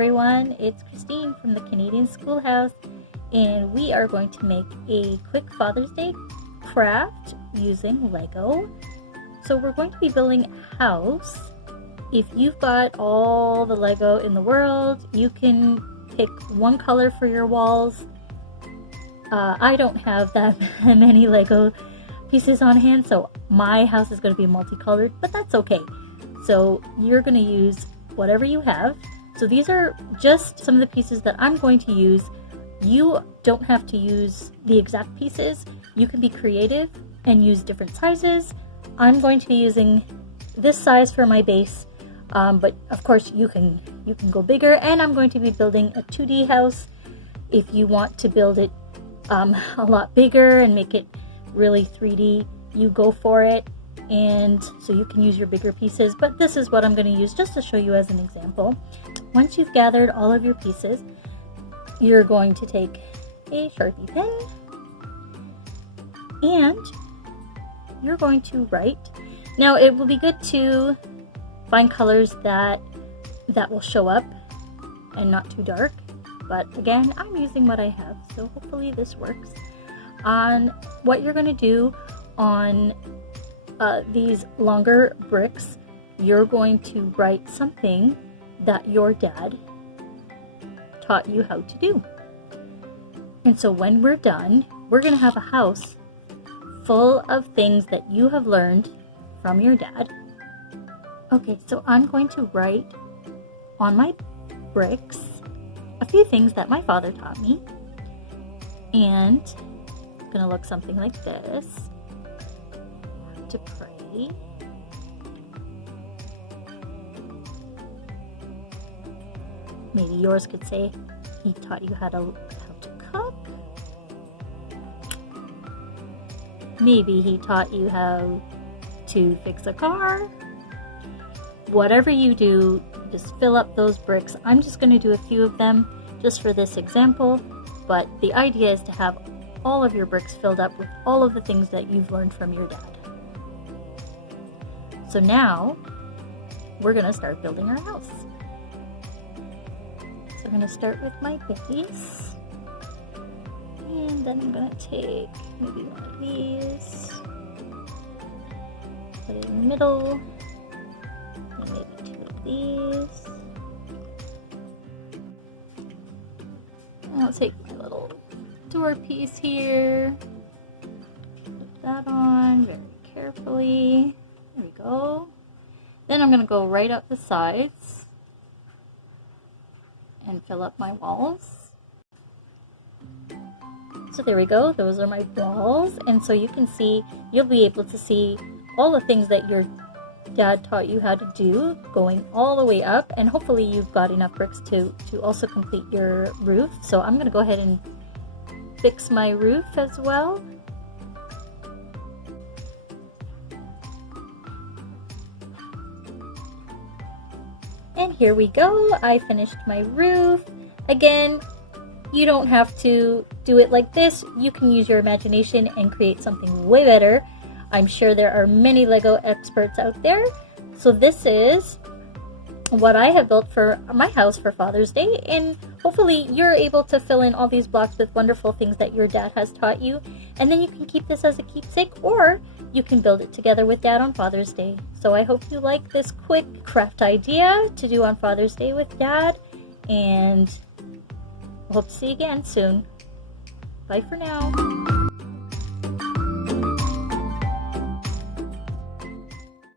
everyone, it's Christine from the Canadian Schoolhouse, and we are going to make a quick Father's Day craft using Lego. So we're going to be building a house. If you've got all the Lego in the world, you can pick one color for your walls. I don't have that many Lego pieces on hand, so my house is going to be multicolored, but that's okay. So you're going to use whatever you have. So these are just some of the pieces that I'm going to use. You don't have to use the exact pieces. You can be creative and use different sizes. I'm going to be using this size for my base, but of course you can go bigger, and I'm going to be building a 2D house. If you want to build it a lot bigger and make it really 3D, you go for it. And so you can use your bigger pieces, but this is what I'm going to use just to show you as an example. Once you've gathered all of your pieces, you're going to take a Sharpie pen and you're going to write. Now it will be good to find colors that will show up and not too dark, but again, I'm using what I have, so hopefully this works. On what you're going to do on these longer bricks, you're going to write something that your dad taught you how to do. And so when we're done, we're going to have a house full of things that you have learned from your dad. Okay, so I'm going to write on my bricks a few things that my father taught me. And it's going to look something like this. To pray. Maybe yours could say he taught you how to cook. Maybe he taught you how to fix a car. Whatever you do, just fill up those bricks. I'm just going to do a few of them just for this example, but the idea is to have all of your bricks filled up with all of the things that you've learned from your dad. So now we're going to start building our house. So I'm going to start with my base, and then I'm going to take maybe one of these, put it in the middle, and maybe two of these. And I'll take my little door piece here, put that on very carefully. There we go. Then I'm going to go right up the sides and fill up my walls. So there we go. Those are my walls. And so you can see, you'll be able to see all the things that your dad taught you how to do going all the way up. And hopefully you've got enough bricks to also complete your roof. So I'm going to go ahead and fix my roof as well. And here we go, I finished my roof. Again, you don't have to do it like this. You can use your imagination and create something way better. I'm sure there are many Lego experts out there. So this is what I have built for my house for Father's Day. And hopefully you're able to fill in all these blocks with wonderful things that your dad has taught you. And then you can keep this as a keepsake, or you can build it together with Dad on Father's Day. So I hope you like this quick craft idea to do on Father's Day with Dad, and I hope to see you again soon. Bye for now.